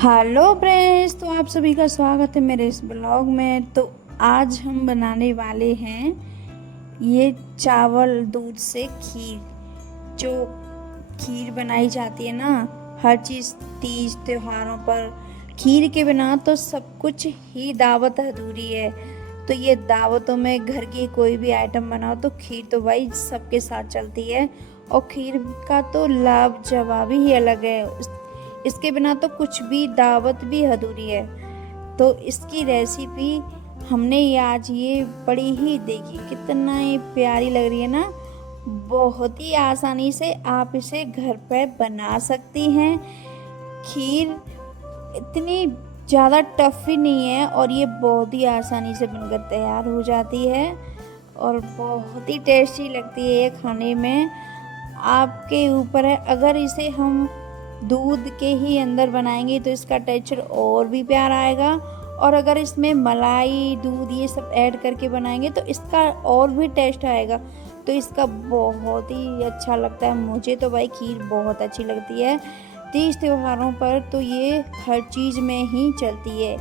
Hello friends, तो आप सभी का स्वागत है मेरे इस ब्लॉग में। तो आज हम बनाने वाले हैं ये चावल दूध से खीर। जो खीर बनाई जाती है ना, हर चीज़ तीज त्योहारों पर खीर के बिना तो सब कुछ ही दावत अधूरी है। तो ये दावतों में घर की कोई भी आइटम बनाओ तो खीर तो भाई सबके साथ चलती है। और खीर का तो लाजवाब ही अलग है। इसके बिना तो कुछ भी दावत भी अधूरी है। तो इसकी रेसिपी हमने आज ये बड़ी ही देखी, कितना ही प्यारी लग रही है ना। बहुत ही आसानी से आप इसे घर पर बना सकती हैं। खीर इतनी ज़्यादा टफ भी नहीं है और ये बहुत ही आसानी से बनकर तैयार हो जाती है और बहुत ही टेस्टी लगती है ये खाने में। आपके ऊपर है, अगर इसे हम दूध के ही अंदर बनाएंगे तो इसका टेक्सचर और भी प्यारा आएगा, और अगर इसमें मलाई दूध ये सब ऐड करके बनाएंगे तो इसका और भी टेस्ट आएगा। तो इसका बहुत ही अच्छा लगता है। मुझे तो भाई खीर बहुत अच्छी लगती है। तीज त्योहारों पर तो ये हर चीज़ में ही चलती है,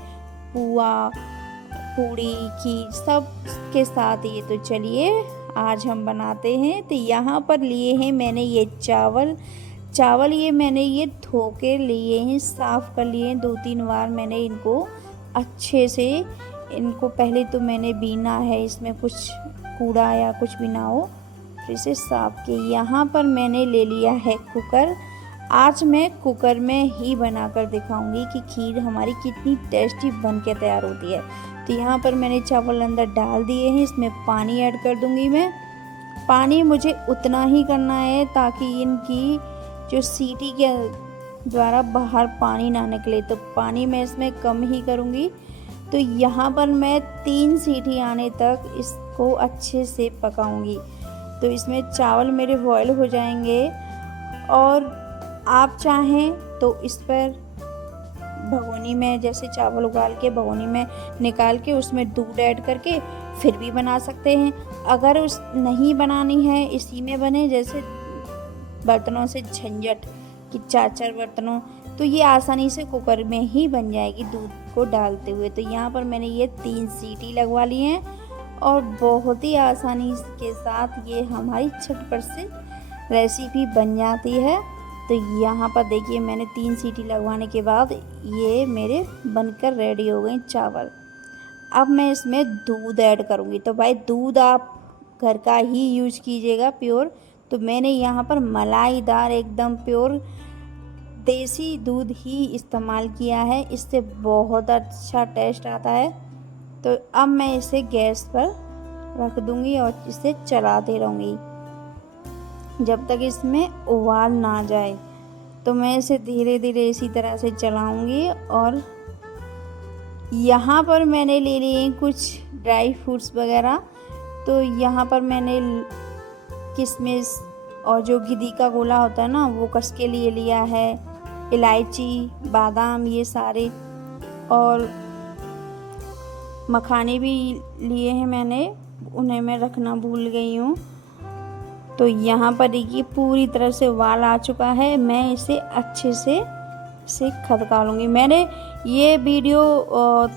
पुआ पूड़ी खीर सब के साथ ये। तो चलिए आज हम बनाते हैं। तो यहाँ पर लिए हैं मैंने ये चावल ये मैंने ये धो के लिए हैं, साफ़ कर लिए हैं 2-3 बार मैंने इनको अच्छे से। इनको पहले तो मैंने बीना है, इसमें कुछ कूड़ा या कुछ भी ना हो, फिर से साफ़ के। यहाँ पर मैंने ले लिया है कुकर। आज मैं कुकर में ही बनाकर दिखाऊंगी कि खीर हमारी कितनी टेस्टी बन के तैयार होती है। तो यहाँ पर मैंने चावल अंदर डाल दिए हैं, इसमें पानी ऐड कर दूंगी मैं। पानी मुझे उतना ही करना है ताकि इनकी जो सीटी के द्वारा बाहर पानी ना निकले, तो पानी मैं इसमें कम ही करूँगी। तो यहाँ पर मैं 3 सीटी आने तक इसको अच्छे से पकाऊंगी। तो इसमें चावल मेरे बॉयल हो जाएंगे और आप चाहें तो इस पर भगोनी में, जैसे चावल उबाल के भगोनी में निकाल के उसमें दूध ऐड करके फिर भी बना सकते हैं। अगर उस नहीं बनानी है, इसी में बने, जैसे बर्तनों से झंझट कि 4-4 बर्तनों, तो ये आसानी से कुकर में ही बन जाएगी दूध को डालते हुए। तो यहाँ पर मैंने ये 3 सीटी लगवा ली हैं और बहुत ही आसानी के साथ ये हमारी झटपट से रेसिपी बन जाती है। तो यहाँ पर देखिए मैंने 3 सीटी लगवाने के बाद ये मेरे बनकर रेडी हो गए चावल। अब मैं इसमें दूध ऐड करूँगी। तो भाई दूध आप घर का ही यूज कीजिएगा, प्योर। तो मैंने यहाँ पर मलाईदार एकदम प्योर देसी दूध ही इस्तेमाल किया है, इससे बहुत अच्छा टेस्ट आता है। तो अब मैं इसे गैस पर रख दूँगी और इसे चलाते रहूँगी जब तक इसमें उबाल ना जाए। तो मैं इसे धीरे धीरे इसी तरह से चलाऊँगी। और यहाँ पर मैंने ले लिए कुछ ड्राई फ्रूट्स वगैरह। तो यहाँ पर मैंने किशमिश और जो गिदी का गोला होता है ना, वो कस के लिए लिया है, इलायची बादाम ये सारे, और मखाने भी लिए हैं मैंने, उन्हें मैं रखना भूल गई हूँ। तो यहाँ पर देखिए पूरी तरह से उबाल आ चुका है। मैं इसे अच्छे से खदका लूँगी। मैंने ये वीडियो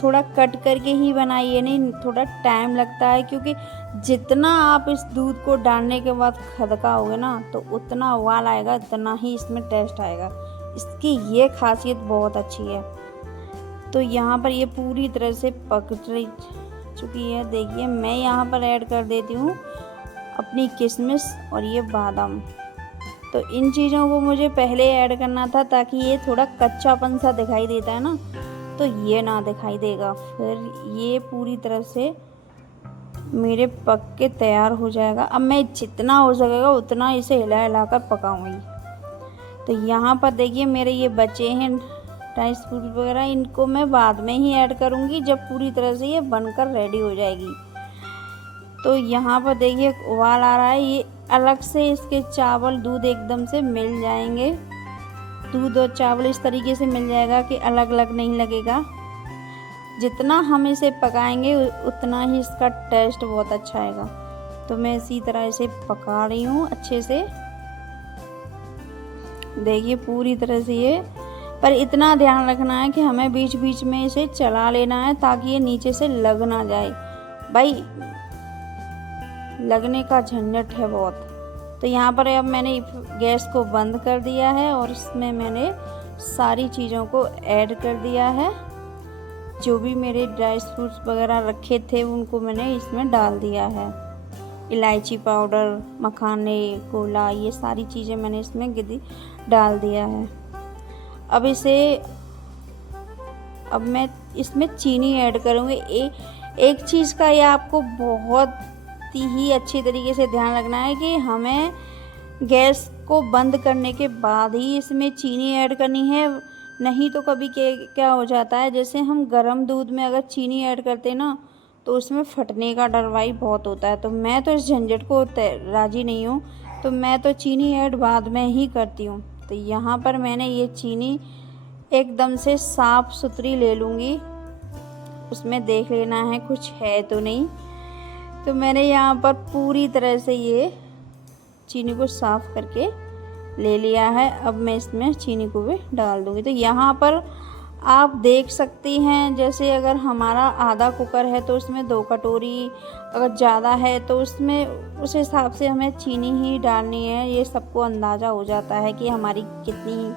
थोड़ा कट करके ही बनाई है, नहीं थोड़ा टाइम लगता है, क्योंकि जितना आप इस दूध को डालने के बाद खदकाओगे ना तो उतना उबाल आएगा, उतना ही इसमें टेस्ट आएगा। इसकी ये खासियत बहुत अच्छी है। तो यहाँ पर ये पूरी तरह से पक चुकी है। देखिए मैं यहाँ पर ऐड कर देती हूँ अपनी किशमिश और ये बादाम। तो इन चीज़ों को मुझे पहले ऐड करना था ताकि ये थोड़ा कच्चापन सा दिखाई देता है ना, तो ये ना दिखाई देगा। फिर ये पूरी तरह से मेरे पक के तैयार हो जाएगा। अब मैं जितना हो सकेगा उतना इसे हिला हिला कर पकाऊंगी। तो यहाँ पर देखिए मेरे ये बचे हैं ड्राई फ्रूट वगैरह, इनको मैं बाद में ही ऐड करूँगी जब पूरी तरह से ये बनकर रेडी हो जाएगी। तो यहाँ पर देखिए उबाल आ रहा है, ये अलग से इसके चावल दूध एकदम से मिल जाएंगे। दूध और चावल इस तरीके से मिल जाएगा कि अलग अलग नहीं लगेगा। जितना हम इसे पकाएंगे उतना ही इसका टेस्ट बहुत अच्छा आएगा। तो मैं इसी तरह इसे पका रही हूँ अच्छे से। देखिए पूरी तरह से ये पर इतना ध्यान रखना है कि हमें बीच बीच में इसे चला लेना है ताकि ये नीचे से लग ना जाए। भाई लगने का झंझट है बहुत। तो यहाँ पर अब मैंने गैस को बंद कर दिया है और इसमें मैंने सारी चीज़ों को ऐड कर दिया है। जो भी मेरे ड्राई फ्रूट्स वगैरह रखे थे उनको मैंने इसमें डाल दिया है। इलायची पाउडर, मखाने, कोला, ये सारी चीज़ें मैंने इसमें डाल दिया है। अब मैं इसमें चीनी ऐड करूँगी। एक चीज़ का ये आपको बहुत ही अच्छी तरीके से ध्यान रखना है कि हमें गैस को बंद करने के बाद ही इसमें चीनी ऐड करनी है। नहीं तो कभी क्या हो जाता है, जैसे हम गर्म दूध में अगर चीनी ऐड करते ना तो उसमें फटने का डर भाई बहुत होता है। तो मैं तो इस झंझट को राजी नहीं हूँ, तो मैं तो चीनी ऐड बाद में ही करती हूँ। तो यहाँ पर मैंने ये चीनी एकदम से साफ़ सुथरी ले लूँगी, उसमें देख लेना है कुछ है तो नहीं। तो मैंने यहाँ पर पूरी तरह से ये चीनी को साफ़ करके ले लिया है। अब मैं इसमें चीनी को भी डाल दूँगी। तो यहाँ पर आप देख सकती हैं, जैसे अगर हमारा आधा कुकर है तो उसमें 2 कटोरी, अगर ज़्यादा है तो उसमें उस हिसाब से हमें चीनी ही डालनी है। ये सबको अंदाज़ा हो जाता है कि हमारी कितनी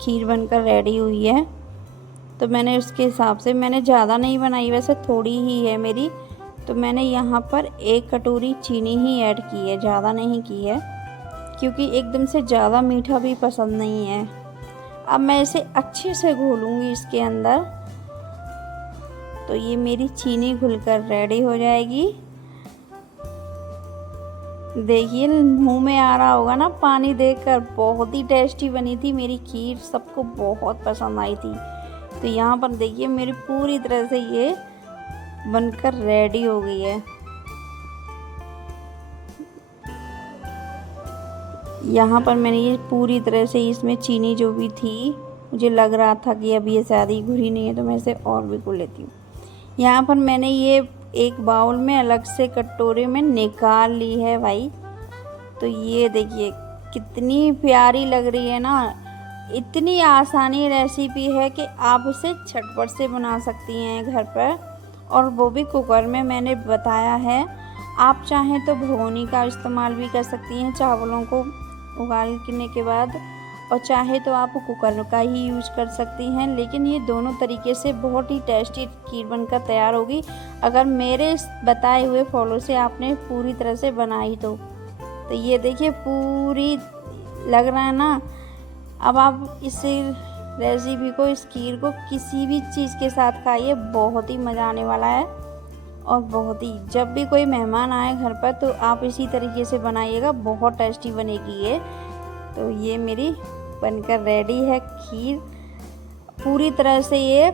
खीर बनकर रेडी हुई है। तो मैंने उसके हिसाब से, मैंने ज़्यादा नहीं बनाई, वैसे थोड़ी ही है मेरी, तो मैंने यहाँ पर 1 कटोरी चीनी ही ऐड की है, ज़्यादा नहीं की है, क्योंकि एकदम से ज़्यादा मीठा भी पसंद नहीं है। अब मैं इसे अच्छे से घोलूँगी इसके अंदर। तो ये मेरी चीनी घुलकर रेडी हो जाएगी। देखिए मुंह में आ रहा होगा ना पानी देखकर। बहुत ही टेस्टी बनी थी मेरी खीर, सबको बहुत पसंद आई थी। तो यहाँ पर देखिए मेरी पूरी तरह से ये बनकर रेडी हो गई है। यहाँ पर मैंने ये पूरी तरह से इसमें चीनी जो भी थी, मुझे लग रहा था कि अभी ये ज़्यादा ही घुली नहीं है, तो मैं इसे और भी घुल लेती हूँ। यहाँ पर मैंने ये एक बाउल में अलग से कटोरे में निकाल ली है भाई। तो ये देखिए कितनी प्यारी लग रही है ना। इतनी आसानी रेसिपी है कि आप इसे झटपट से बना सकती हैं घर पर, और वो भी कुकर में मैंने बताया है। आप चाहें तो भगोनी का इस्तेमाल भी कर सकती हैं चावलों को उबालने के बाद, और चाहे तो आप कुकर का ही यूज़ कर सकती हैं। लेकिन ये दोनों तरीके से बहुत ही टेस्टी खीर बनकर तैयार होगी अगर मेरे बताए हुए फॉलो से आपने पूरी तरह से बनाई तो। ये देखिए पूरी लग रहा है ना। अब आप इस रेसिपी को, इस खीर को किसी भी चीज़ के साथ खाइए, बहुत ही मज़ा आने वाला है। और बहुत ही, जब भी कोई मेहमान आए घर पर तो आप इसी तरीके से बनाइएगा, बहुत टेस्टी बनेगी ये। तो ये मेरी बनकर रेडी है खीर पूरी तरह से। ये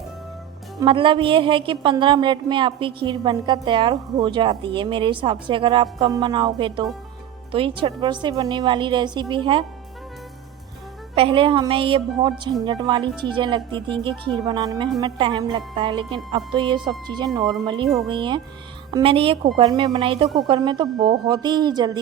मतलब ये है कि 15 मिनट में आपकी खीर बनकर तैयार हो जाती है मेरे हिसाब से। अगर आप कम बनाओगे तो ये झटपट से बनने वाली रेसिपी है। पहले हमें ये बहुत झंझट वाली चीज़ें लगती थी कि खीर बनाने में हमें टाइम लगता है, लेकिन अब तो ये सब चीज़ें नॉर्मली हो गई हैं। मैंने ये कुकर में बनाई तो कुकर में तो बहुत ही जल्दी